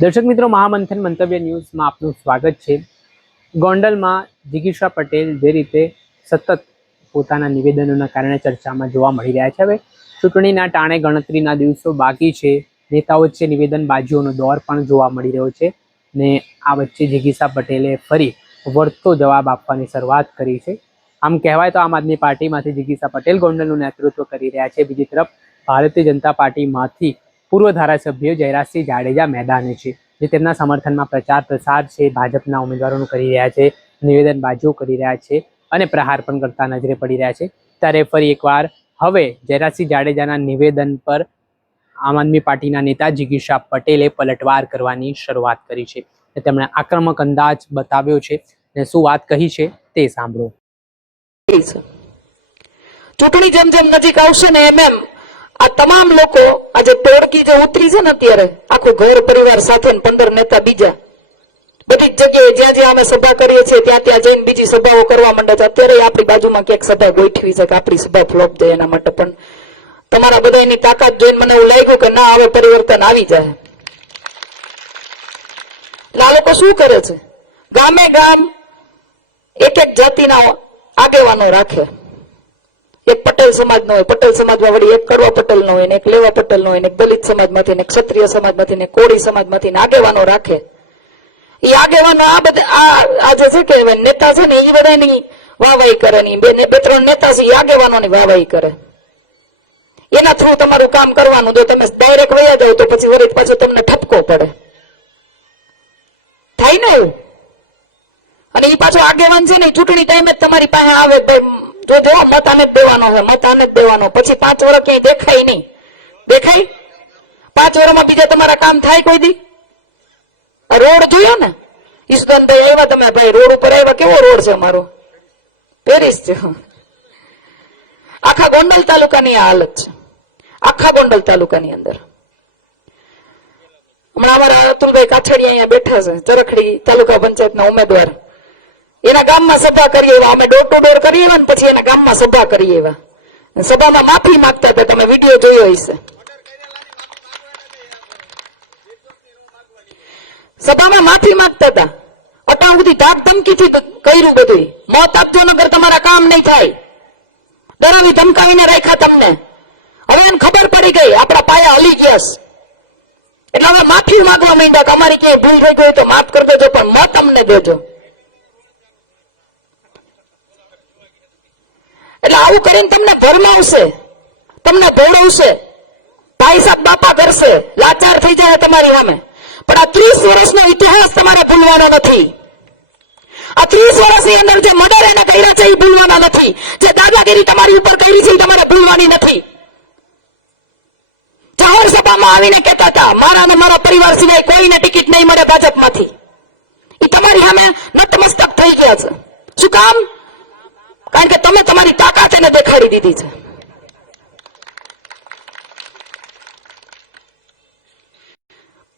દર્શક મિત્રો, મહામંથન મંતવ્ય ન્યૂઝમાં આપનું સ્વાગત છે। ગોંડલમાં જિગીશા પટેલ જે રીતે સતત પોતાના નિવેદનોના કારણે ચર્ચામાં જોવા મળી રહ્યા છે। હવે ચૂંટણીના ટાણે ગણતરીના દિવસો બાકી છે, નેતાઓ વચ્ચે નિવેદનબાજીઓનો દોર પણ જોવા મળી રહ્યો છે ને આ વચ્ચે જિગીશા પટેલે ફરી વળતો જવાબ આપવાની શરૂઆત કરી છે। આમ કહેવાય તો આમ આદમી પાર્ટીમાંથી જિગીશા પટેલ ગોંડલનું નેતૃત્વ કરી રહ્યા છે। બીજી તરફ ભારતીય જનતા પાર્ટીમાંથી પૂર્વ ધારાસભ્ય જયરાજસિંહ જાડેજા મેદાને છે, જે તેમના સમર્થનમાં પ્રચાર પ્રસાર છે, ભાજપના ઉમેદવારોનું કરી રહ્યા છે, નિવેદનબાજીઓ કરી રહ્યા છે અને પ્રહાર પણ કરતા નજરે પડી રહ્યા છે। ત્યારે ફરી એકવાર હવે જયરાજસિંહ જાડેજાના નિવેદન પર આમ આદમી પાર્ટીના નેતા જિગીશા પટેલે પલટવાર કરવાની શરૂઆત કરી છે। તેમણે આક્રમક અંદાજ બતાવ્યો છે અને શું વાત કહી છે તે સાંભળો। ચૂંટણી જેમ જેમ નજીક આવશે ને એમ એમ આ તમામ લોકો આજે ટોળકી જે ઉતરી છે ને અત્યારે આખું ઘર પરિવાર સાથે 15 નેતા બીજા બધી જગ્યાએ જ્યાં જ્યાં અમે સભા કરીએ છીએ ત્યાં ત્યાં જઈને બીજી સભાઓ કરવા માંડે છે। અત્યારે આપણી બાજુમાં ક્યાંક સભા ગોઠવી છે કે આપણી સભા ફ્લોપ જાય એના માટે, પણ તમારા બધાની તાકાત જોઈને મને એવું લાગ્યું કે ના, હવે પરિવર્તન આવી જાય। આ લોકો શું કરે છે, ગામે ગામ એક એક જાતિના આગેવાનો રાખે। એક પટેલ સમાજનો હોય, પટેલ સમાજમાં વળી એક કડવા પટેલનો હોય ને એક લેવા પટેલનો હોય ને એક દલિત સમાજમાંથી ને ક્ષત્રિય સમાજમાંથી ને કોળી સમાજમાંથી આગેવાનો રાખે। એ આગેવાનો આ બધા આ જે છે કે નેતા છે ને એ બધાની વાહવાહી કરે, ની બે ત્રણ નેતા છે એ આગેવાનોની વાહવાહી કરે। એના થ્રુ તમારું કામ કરવાનું। જો તમે ડાયરેક્ટ વયા જાવ તો પછી વળી પાછો તમને ઠપકો પડે, થાય ને એવું। અને એ પાછો આગેવાન છે ને ચૂંટણી ટાઈમે જ તમારી પાસે આવે, જો જો મત આને જ દેવાનો હોય, મત આને જ દેવાનો, પછી 5 વર્ષ ક્યાંય દેખાય નહીં। દેખાય 5 વર્ષમાં બીજા તમારા કામ થાય કોઈ દી? રોડ જોયો ને, ઈસુદાનભાઈ આવ્યા, તમે ભાઈ રોડ ઉપર આવ્યા, કેવો રોડ છે અમારો, પેરિસ છે। આખા ગોંડલ તાલુકાની આ હાલત છે, આખા ગોંડલ તાલુકાની અંદર। હમણાં અમારા અતુલભાઈ કાછડિયા અહીંયા બેઠા છે, ચરખડી તાલુકા પંચાયતના ઉમેદવાર, એના ગામમાં સભા કરી આવ્યા, અમે ડોર ટુ ડોર કરી આવ્યા ને પછી એના ગામમાં સભા કરી આવ્યા। સભામાં માફી માંગતા હતા, તમે વિડીયો જોયો હશે। સભામાં માફી માંગતા હતા, અત્યાર સુધી ધાક ધમકીથી કર્યું બધું। મત આપજો નગર તમારા કામ નહીં થાય, ડરાવી ધમકાવીને રાખ્યા તમને। હવે એને ખબર પડી ગઈ આપણા પાયા હલી ગયા છે, એટલે હવે માફી માંગવા માંડ્યા કે અમારી ક્યાંય ભૂલ થઈ ગઈ તો માફ કરી દેજો, પણ મત અમને દેજો। એટલે આવું કરીને તમને ભરમાવશે, તમને ભોળવશે, ભાઈ સાહેબ બાપા કરશે, લાચાર થઈ જાય તમારી સામે। પણ આ 30 વર્ષનો ઇતિહાસ તમારે ભૂલવાનો નથી। આ 30 વર્ષની અંદર જે મર્ડર એને કર્યા છે એ ભૂલવાના નથી, જે દાદાગીરી તમારી ઉપર કરી છે એ તમારે ભૂલવાની નથી। જાહેર સભામાં આવીને કહેતા હતા મારા અને મારા પરિવાર સિવાય કોઈને ટિકિટ નહીં મળે ભાજપમાંથી, એ તમારી સામે નતમસ્તક થઈ ગયા છે। શું કામ? કારણ કે તમે તમારી તાકાત એને દેખાડી દીધી છે।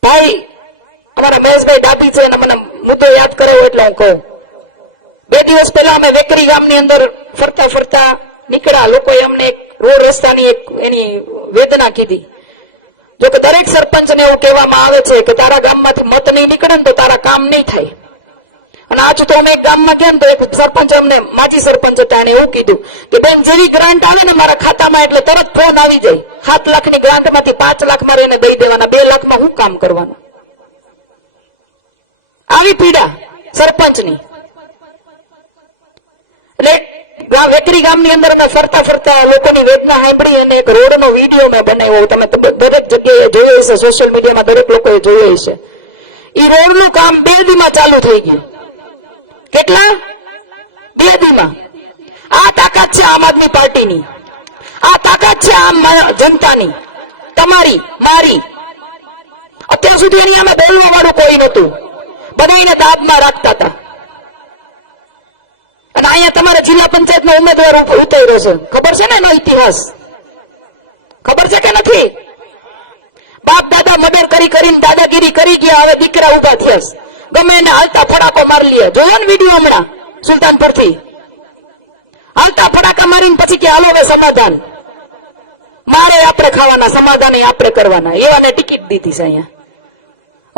ભાઈ અમારા મહેશભાઈ ડાભી છે, અને મને મુદ્દો યાદ કરાવો એટલે હું કહું। 2 દિવસ પહેલા અમે વેકરી ગામની અંદર ફરતા ફરતા નીકળ્યા, લોકોએ અમને એક રોડ રસ્તાની એક એની વેદના કીધી। જો કે દરેક સરપંચને એવું કહેવામાં આવે છે કે તારા ગામમાંથી મત નહીં નીકળે ને તો તારા કામ નહીં થાય। અને આજ તો અમે એક ગામમાં ગયા ને તો એક સરપંચ, અમને માજી સરપંચ હતા, એને એવું કીધું કે બેન જેવી ગ્રાન્ટ આવે ને મારા ખાતામાં એટલે તરત ફોન આવી જાય। 7 લાખની ગ્રાન્ટમાંથી 5 લાખ મારે એને દઈ દેવાના, 2 લાખમાં હું કામ કરવાના? આવી પીડા સરપંચની। એટલે વેકરી ગામની અંદર અમે ફરતા ફરતા લોકોની વેદના સાંભળી અને એક રોડનો વિડીયો મેં બનાવ્યો, તમે દરેક જગ્યાએ જોયો હશે, સોશિયલ મીડિયામાં દરેક લોકોએ જોયો હશે। એ રોડનું કામ 2 દીમાં ચાલુ થઈ ગયું। કેટલા? 2 દીમાં। આ તાકાત છે આમ આદમી પાર્ટીની, આ તાકાત છે આમ જનતાની, તમારી મારી। અત્યાર સુધી એની અમે બોલવા વાળું કોઈ નતું, બધાને દાબમાં રાખતા હતા। અને અહીંયા તમારે જિલ્લા પંચાયતનો ઉમેદવાર ઉતાર્યો છે, ખબર છે ને એનો ઇતિહાસ? ખબર છે કે નથી? બાપ દાદા મર્ડર કરી કરીને દાદાગીરી કરી ગયા, હવે દીકરા ઉભા થયા, ગમે એને હાલતા ફડાકો મારી લે। જોયો ને વિડીયો હમણાં સુલતાનપુરથી? હાલતા ફડાકા મારીને પછી કે હાલો હવે સમાધાન, મારે આપણે ખાવાના, સમાધાન આપણે કરવાના, એવાને ટિકિટ દીધી છે અહીંયા।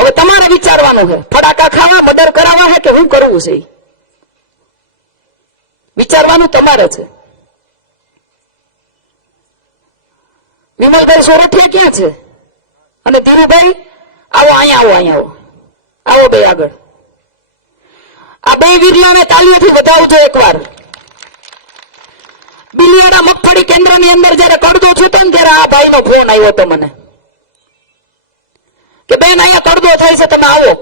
હવે તમારે વિચારવાનું છે, ફટાકા ખાવા, મર્ડર કરાવવા છે કે શું કરવું છે, વિચારવાનું તમારે છે. વિમલભાઈ સોરઠિયા ક્યાં છે? અને ધીરુભાઈ આવો, અહીંયા આવો બે આગળ. આ બે વીડિયોને તાલીઓથી વધાવજો એકવાર. બિલિયાના મગફળી કેન્દ્રની અંદર જયારે કડદો છૂટો ને ત્યારે આ ભાઈનો ફોન આવ્યો હતો મને કે બેન અહીંયા કડદો થાય છે, તમે આવો.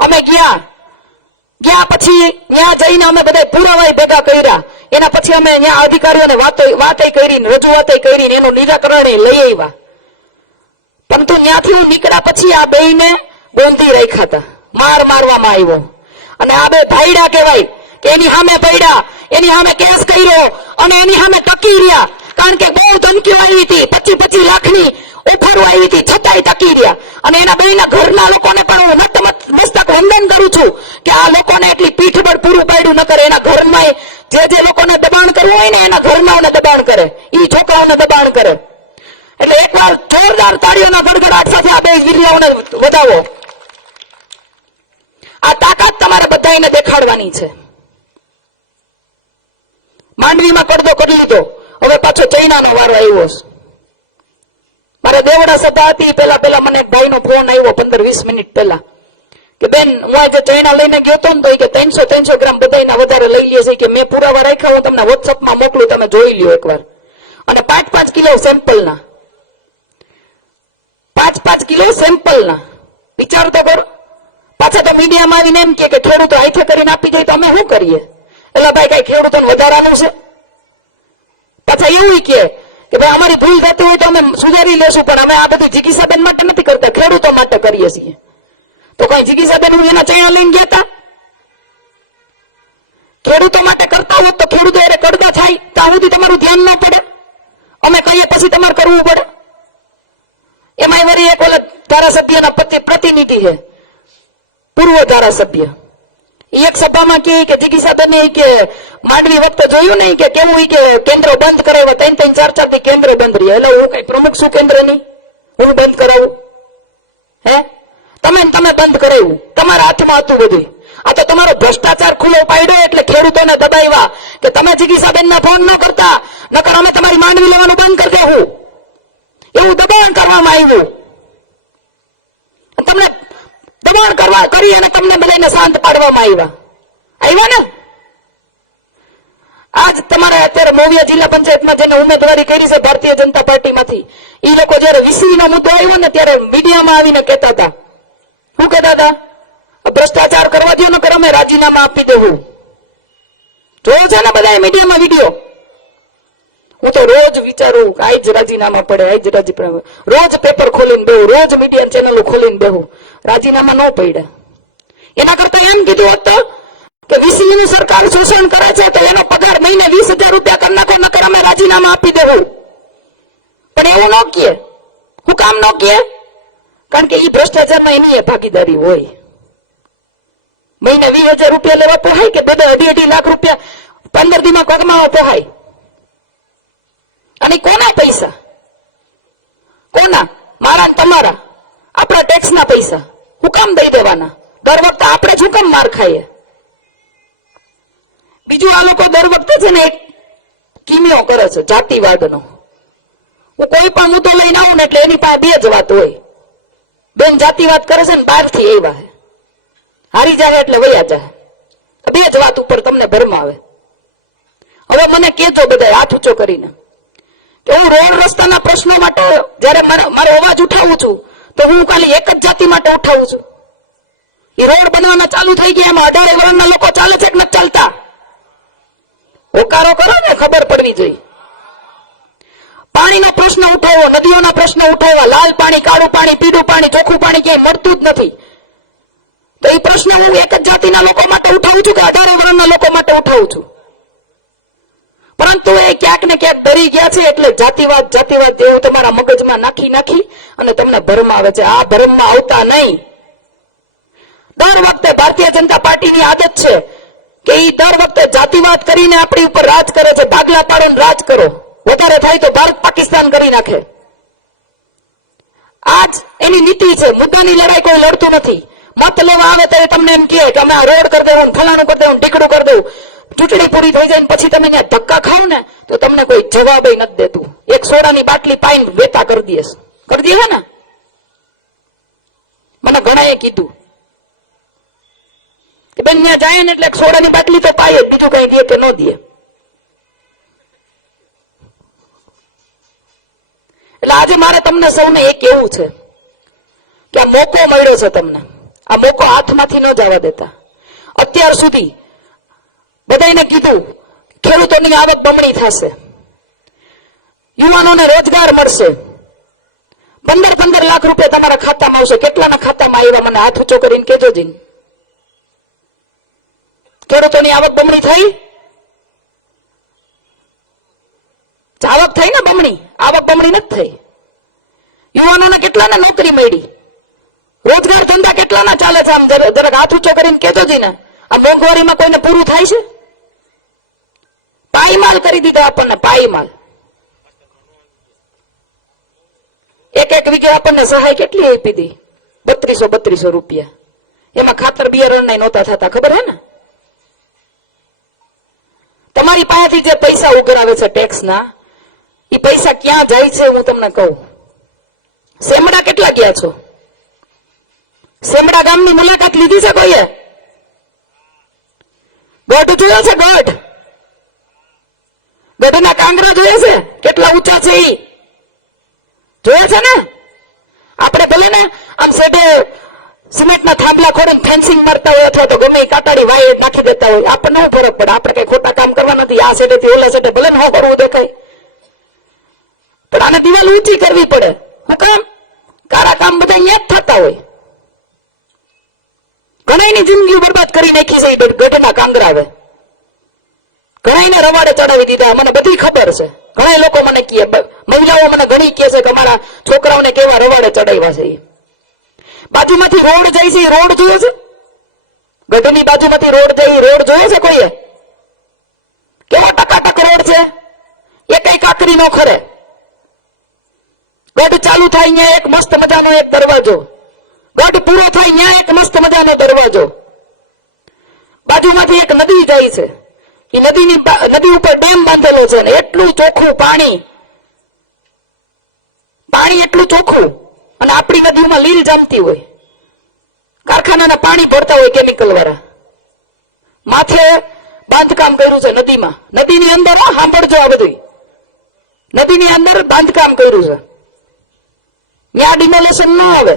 અમે ગયા પછી ત્યાં જઈને અમે બધા પુરાવા ભેગા કર્યા. એના પછી અમે ત્યાં અધિકારીઓને વાતે કરી, રજૂઆત કરી, એનું નિરાકરણ લઈ આવ્યા. પરંતુ ત્યાંથી હું નીકળ્યા પછી આ બેયને બોંધી રાખ્યા હતા, મારવામાં આવ્યો. અને આ બે ભાઈડા કહેવાય કે એની સામે ભાઈડા, એની સામે કેસ કર્યો અને એની સામે ટકી રહ્યા. કારણ કે બહુ ધમકીઓ આવી હતી, 25-25 લાખની ઓફરો આવી હતી, છતાંય ટકી રહ્યા. અને એના બેના ઘરના લોકોને પણ હું મસ્તક વંદન કરું છું કે આ લોકોને એટલી પીઠબળ પૂરું પાડ્યું ન કરે. એના ઘરમાં જે લોકોને દબાણ કરવું હોય ને એના ઘરનાઓને દબાણ કરે, એ છોકરાઓને દબાણ કરે. એટલે એકવાર જોરદાર તાળીઓના ગડગડાટ સાથે આ બે વીડિયોને વધાવો. આ તાકાત તમારે બધાને દેખાડવાની છે. માંડવીમાં કડદો કરી લીધો, હવે પાછો ચૈનાનો વારો આવ્યો છે. મારે દેવડા સભા હતી, પેલા મને એક ભાઈનો ફોન આવ્યો 15-20 મિનિટ પહેલા કે બેન હું આજે ચૈના લઈને ગયો હતો ને તો કે 300 ગ્રામ બધાના વધારે લઈ લે છે કે મેં પુરાવા રાખ્યા હોય, તમને વોટ્સઅપમાં મોકલું, તમે જોઈ લ્યો એકવાર. અને 5-5 કિલો સેમ્પલના, 5-5 કિલો સેમ્પલના. વિચાર તો કરો. પાછા તો મીડિયામાં આવીને એમ કે ખેડૂતો હાથે કરીને આપી દે તો અમે શું કરીએ? એટલે ભાઈ કઈ ખેડૂતોને વધારાનું છે? પાછા એવું કે ભાઈ અમારી ભૂલ થતી હોય તો અમે સુધારી લેશું, પણ અમે આ બધી જિગીસાબેન માટે નથી કરતા, ખેડૂતો માટે કરીએ છીએ. તો કઈ જિગીસાબેન એના ચૈણા લઈને ગયા હતા? ખેડૂતો માટે કરતા હોત તો ખેડૂતો એને કડદા થાય ત્યાં સુધી તમારું ધ્યાન ના પડે. અમે કહીએ પછી તમારે કરવું પડે. એમાં વળી એક ઓલા ધારાસભ્યના પ્રતિનિધિ છે, પૂર્વ ધારાસભ્ય, એક સભામાં કે જિગીસાબેન કે માંડવી વખતે જોયું નહીં કે કેવું કે કેન્દ્ર બંધ કરાવ્યા, 3-4 થી કેન્દ્ર બંધ રહ્યા. એટલે હું કઈ પ્રમુખ છું કેન્દ્રની? હું બંધ કરાવું? હે તમે બંધ કરાવ્યું, તમારા હાથમાં હતું બધું. આ તો તમારો ભ્રષ્ટાચાર ખુલ્લો પાડ્યો એટલે ખેડૂતોને દબાવ્યા કે તમે જિગીસાબેનને ફોન ન કરતા, નકર અમે તમારી માંડવી લેવાનું બંધ કરી દેવું. એવું દબાણ કરવામાં આવ્યું. તમને દબાણ કરી અને તમને બધાને શાંત પાડવામાં આવ્યા ને. આજ તમારે અત્યારે મોવિયા જિલ્લા પંચાયતમાં જેને ઉમેદવારી કરી છે ભારતીય જનતા પાર્ટીમાંથી, એ લોકો જયારે વીસરીનો મુદ્દો આવ્યો ને ત્યારે મીડિયામાં આવીને કહેતા હતા, શું કહેતા હતા? ભ્રષ્ટાચાર કરવા દો નકર અમે રાજીનામા આપી દેવું. જોયો છે ને બધા મીડિયામાં વિડીયો? હું તો રોજ વિચારું કે આજ રાજીનામા પડે, રોજ પેપર ખોલીને બેહું, રોજ મીડિયા ચેનલો ખોલીને બેહું. રાજીનામા ન પડ્યા. એના કરતા એમ કીધું હતું કે વીસરીની સરકાર શોષણ કરે છે તો એનો પગાર મહિને 20,000 રૂપિયા કરી નાખો, નકર અમે રાજીનામા આપી દેવું. પણ એવું ન કહે. હું કામ ન કહે? કારણ કે એ ભ્રષ્ટાચારમાં એની ભાગીદારી હોય. મહિને 20,000 રૂપિયા લેવા પોહાય કે બધા 2.5 લાખ રૂપિયા 15 દીમાં કમાવા પોહાય? અને કોના પૈસા? કોના? મારા તમારા, આપણા ટેક્સના પૈસા. હું કામ દઈ દેવાના? દર વખતે આપણે શું કામ માર ખાઈએ? બીજું આ લોકો દર વખતે છે ને એક કિમિયો કરે છે જાતિવાદનો. હું કોઈ પણ મુદ્દો લઈને આવું ને એટલે એની પાસે બે જ વાત હોય. બેન જાતિવાદ કરે છે ને બહારથી આવ્યા છે, હારી જાય એટલે વયા જાય. બે જ વાત ઉપર તમને ભરમાવે. હવે મને કેજો બધા હાથ ઊંચો કરીને કે હું રોડ રસ્તાના પ્રશ્નો માટે જયારે મારો અવાજ ઉઠાવું છું તો હું ખાલી એક જ જાતિ માટે ઉઠાવું છું. એ રોડ બનાવવાના ચાલુ થઈ ગયા, એમાં 18 વર્ષના લોકો ચાલે છે કે નથી ચાલતા? હોકારો કરો ને, ખબર પડવી જોઈએ. પાણીનો પ્રશ્ન ઉઠાવો, નદીઓના પ્રશ્ન ઉઠાવવા, લાલ પાણી, કાળું પાણી, પીળું પાણી, ચોખ્ખું પાણી ક્યાંય મળતું જ નથી. તો એ પ્રશ્ન હું એક જ જાતિના લોકો માટે ઉઠાવું છું કે 18 વર્ષના લોકો માટે ઉઠાવું છું? પરંતુ એ ક્યાંક ને ક્યાંક ડરી ગયા છે એટલે જાતિવાદ જેવું તમારા મગજમાં નાખી અને તમને ભરમાવે છે. આ ભરમમાં આવતા નહીં. દર વખતે ભારતીય જનતા પાર્ટીની આદત છે કે એ દર વખતે જાતિવાદ કરીને આપણી ઉપર રાજ કરે છે. ભાગલા પાડો રાજ કરો, વધારે થાય તો ભારત પાકિસ્તાન કરી નાખે. આજ એની નીતિ છે. મુદ્દાની લડાઈ કોઈ લડતું નથી. મત લેવા આવે ત્યારે તમને એમ કહે કે અમે આ રોડ કરી દેવું, ફલાણું કરી દેવું, ટીકડું કરી દેવું. ચૂંટણી પૂરી થઈ જાય પછી તમે ત્યાં ધક્કા ખાવ ને તો તમને કોઈ જવાબ નથી દેતું. એક સોડાની બાટલી પાઈને વેતા કરી દે ને. મને ઘણાએ કીધું કે બેન ત્યાં જાય ને એટલે સોડાની બાટલી તો પાય જ, બીજું કઈ દે કે ન દે. એટલે આજે મારે તમને સૌને એ કહેવું છે કે આ મોકો મળ્યો છે તમને, આ મોકો હાથમાંથી ન જવા દેતા. અત્યાર સુધી બધાને કીધું ખેડૂતોની આવક બમણી થશે, યુવાનોને રોજગાર મળશે, 15 લાખ રૂપિયા તમારા ખાતામાં આવશે. કેટલાના ખાતામાં આવ્યા મને હાથ ઊંચો કરીને કહેજો જી. ખેડૂતોની આવક બમણી થઈ? આવક થઈ ને બમણી? આવક બમણી નથી થઈ. યુવાનોને કેટલાને નોકરી મળી? રોજગાર ધંધા કેટલાના ચાલે છે? આમ જરાક હાથ ઊંચો કરીને કહેજો જી ને. આ મોંઘવારીમાં કોઈને પૂરું થાય છે? પાયમાલ કરી દીધો આપણને, પાયમાલ. એક વીઘે આપણને સહાય કેટલી આપી દી? 3200 રૂપિયા. એમાં ખાતર બિયારણ નહોતા થતા, ખબર હે ને? તમારી પાસેથી જે પૈસા ઉઘરાવે છે ટેક્સના, એ પૈસા ક્યાં જાય છે હું તમને કહું. સેમડા કેટલા ગયા છો? સેમડા ગામની મુલાકાત લીધી છે કોઈએ? ગઢ જોયો છે? ગઢના કાંગરા જોયા છે? કેટલા ઊંચા છે ઈ જોયા છે ને? આપણે ભલે ને આમ સેટે સિમેન્ટના થાંભલા ખોડીને ફેન્સિંગ મારતા હોય અથવા તો ગમે કાટાડી વાય નાખી દેતા હોય, આપણને શું ફરક પડે? આપણે કઈ ખોટા કામ કરવા નથી. આ સેટેથી ઓલા સેટે ભલે ન કરવું દેખાય, પણ આને દિવાલ ઊંચી કરવી પડે. શું કામ? કારા કામ બધા અહીંયા જ થતા હોય. ઘણાની જિંદગી બરબાદ કરી નાખી છે ગઢના કાંગરાવે. ઘણાને રવાડે ચડાવી દીધા, મને બધી ખબર છે. ઘણા લોકો મને કહે, મહિલાઓ મને ઘણી કહે છે કે અમારા છોકરાઓને કેવા રવાડે ચડાવ્યા છે. બાજુમાંથી રોડ જાય છે, રોડ જોયો છે? ગઢની બાજુમાંથી રોડ જાય, રોડ જોયો છે કોઈએ? કેવા ટકાટક રોડ છે, એ કઈ કાકરી નો ખરે. ગઢ ચાલુ થાય ત્યાં એક મસ્ત મજાનો એક દરવાજો, ગઢ પૂરો થાય ત્યાં એક મસ્ત મજાનો દરવાજો. બાજુમાંથી એક નદી જાય છે, એ નદી ઉપર ડેમ બાંધેલો છે ને એટલું ચોખ્ખું પાણી એટલું ચોખ્ખું. અને આપણી નદીઓમાં લીલ જામતી હોય, કારખાનાના પાણી ભરતા હોય કેમિકલ વાળા. માથે બાંધકામ કર્યું છે નદીમાં, નદીની અંદર. સાંભળજો આ બધું, નદીની અંદર બાંધકામ કર્યું છે. ત્યાં ડિમોલેશન ન આવે,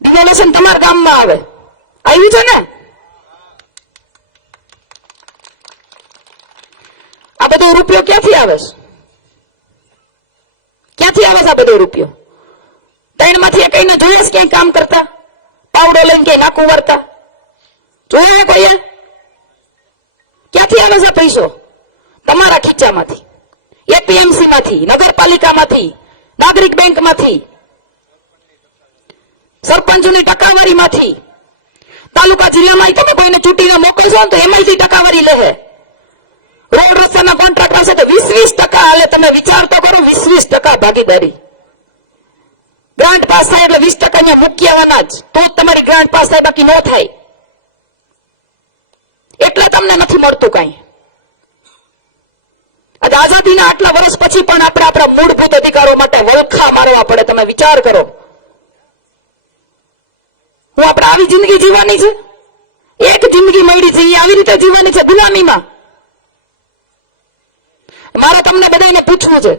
ડિમોલેશન તમારા ગામમાં આવે. આવ્યું છે ને? આ બધો રૂપિયો ક્યાંથી આવે છે? ક્યાંથી આવે છે આ બધો રૂપિયો? 3 માંથી કઈને જોઈએ છે ક્યાંય કામ કરતા? પાવડો લઈને ક્યાંય નાકું વારતા જોયા કોઈએ? ક્યાંથી આવે છે પૈસો? તમારા ખીચામાંથી, એપીએમસી માંથી, નગરપાલિકામાંથી, નાગરિક બેંકમાંથી, સરપંચોની ટકાવારીમાંથી. તાલુકા જિલ્લામાં તમે કોઈને ચૂંટીને મોકલશો ને તો એમાંથી ટકાવારી લે. રોડ રસ્તાના કોન્ટ્રાક્ટ પાસે તો 20% હાલે. તમે વિચાર તો કરો, 20% ભાગીદારી. ગ્રાન્ટ પાસ થાય એટલે 20% મુખ્ય અનાજ, તો જ તમારી ગ્રાન્ટ પાસ થાય, બાકી ન થાય. એટલે તમને નથી મળતું કઈ. આજે આઝાદીના આટલા વર્ષ પછી પણ આપણે આપણા મૂળભૂત અધિકારો માટે વળખા મારવા પડે. તમે વિચાર કરો, હું આપણે આવી જિંદગી જીવવાની છે? એક જિંદગી મળી છે, આવી રીતે જીવવાની છે ગુલામીમાં. મારે તમને બધાને પૂછવું છે,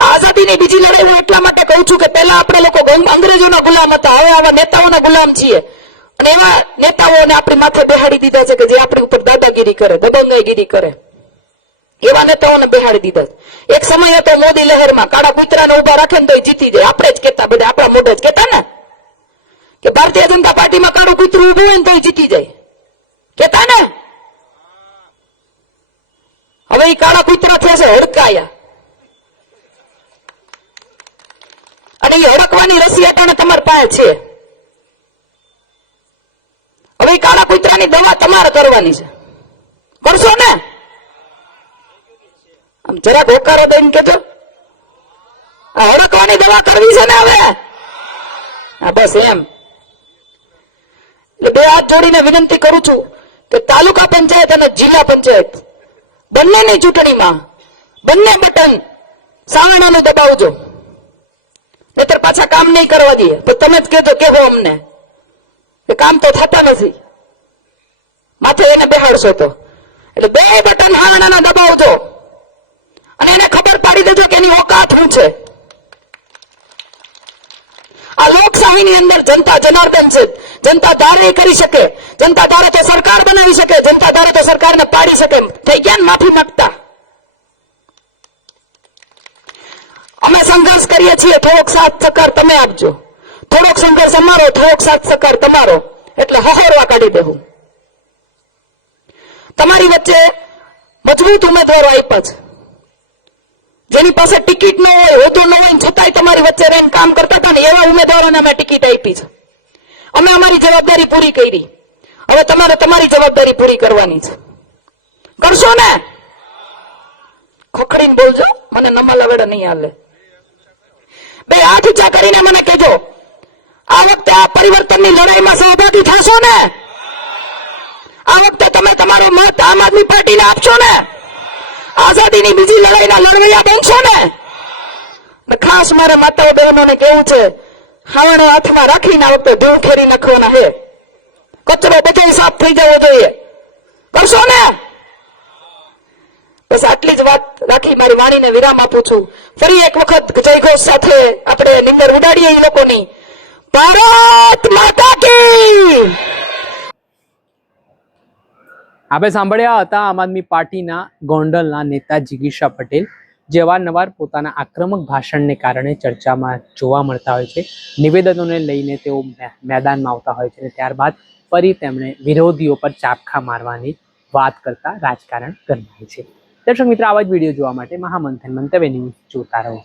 આઝાદીની બીજી લડાઈ હું એટલા માટે કહું છું કે પહેલા આપણે લોકો અંગ્રેજોના ગુલામ હતા, હવે આવા નેતાઓના ગુલામ છીએ. અને એવા નેતાઓને આપણી માથે બેહાડી દીધા છે કે જે આપણી ઉપર દાદાગીરી કરે, દબંગગીરી કરે. એવા નેતાઓને બેહાડી દીધા. એક સમય હતો મોદી લહેરમાં, કાળા કૂતરાને ઉભા રાખે ને તો જીતી જાય. આપણે જ કહેતા, બધા આપણા મોઢે જ કહેતા ને કે ભારતીય જનતા પાર્ટીમાં કાળું કૂતરું ઉભું હોય ને તો જીતી જાય, કહેતા ને. હવે એ કાળા કૂતરા થશે હડકાયા, અને એ હડકવાની રસી આપણને તમારી પાસે છે. હવે એ કાળા કૂતરાની દવા તમારે કરવાની છે, કરશો ને? આમ જરાક હોકારો દઈને કેજો. આ હડકવાની દવા કરવી છે ને હવે. હા બસ એમ. એટલે બે હાથ જોડીને વિનંતી કરું છું કે તાલુકા પંચાયત અને જિલ્લા પંચાયત બંનેની ચૂંટણીમાં બંને બટન સાવરણાનું દબાવજો, નહીતર પાછા કામ નહીં કરવા દઈએ. તો તમે જ કેવો અમને કે કામ તો થતા નથી, માથે એને બેહાડશો તો. એટલે બે બટન હાવણાના દબાવજો અને એને ખબર પાડી દેજો કે એની ઓકાત શું છે. આ લોકશાહીની અંદર જનતા જનાર્દન છે. જનતા ધારે કરી શકે, જનતા ધારે તો સરકાર બનાવી શકે, જનતા ધારે તો સરકારને પાડી શકે. થઈ ગયા ને માફી માંગતા. અમે સંઘર્ષ કરીએ છીએ, થોડોક સાથ સહકાર તમે આપજો, થોડોક સંઘર્ષ અમારો, થોડોક સાથ સહકાર તમારો, એટલે હહોરવા કાઢી દેવું. તમારી વચ્ચે મજબૂત ઉમેદવારો આપ્યા છે, જેની પાસે ટિકિટ ન હોય, હોદ્દો ન હોય, છતાંય તમારી વચ્ચે રહીને કામ કરતા હતા ને એવા ઉમેદવારોને અમે ટિકિટ આપી છે. અમે અમારી જવાબદારી પૂરી કરી. હવે તમારે તમારી જવાબદારી પૂરી કરવાની છે. કરશો ને? ખોખડીને બોલજો, મને નમાલા વેડા નહીં હાલે. બે હાથ ઊંચા કરીને મને કહેજો, આ વખતે આ પરિવર્તનની લડાઈમાં સહભાગી થશો ને? આ વખતે તમે તમારો મત આમ આદમી પાર્ટીને આપશો ને? આઝાદીની બીજી લડાઈના લડવૈયા બનશો ને? ખાસ મારે માતાઓ બહેનોને કેવું છે, હાવણો હાથમાં રાખીને આ વખતે ધૂળ ફેરી નાખવાના છે. કચરો બધો સાફ થઈ જવો જોઈએ. કરશો ને? બસ આટલી જ વાત રાખી મારી વાણીને વિરામ આપું છું. ફરી એક વખત જયઘોષ સાથે આપણે નિંદર ઉડાડીએ એ લોકોની. ભારત માતા કી. આપણે સાંભળ્યા હતા આમ આદમી પાર્ટીના ગોંડલના નેતા જિગીશા પટેલ, જે અવારનવાર પોતાના આક્રમક ભાષણને કારણે ચર્ચામાં જોવા મળતા હોય છે. નિવેદનોને લઈને તેઓ મેદાનમાં આવતા હોય છે અને ત્યારબાદ ફરી તેમણે વિરોધીઓ પર ચાપખા મારવાની વાત કરતા રાજકારણ ગરમાય છે. દર્શક મિત્રો, આવા જ વિડીયો જોવા માટે મહામંથન મંતવ્ય ન્યૂઝ જોતા રહો.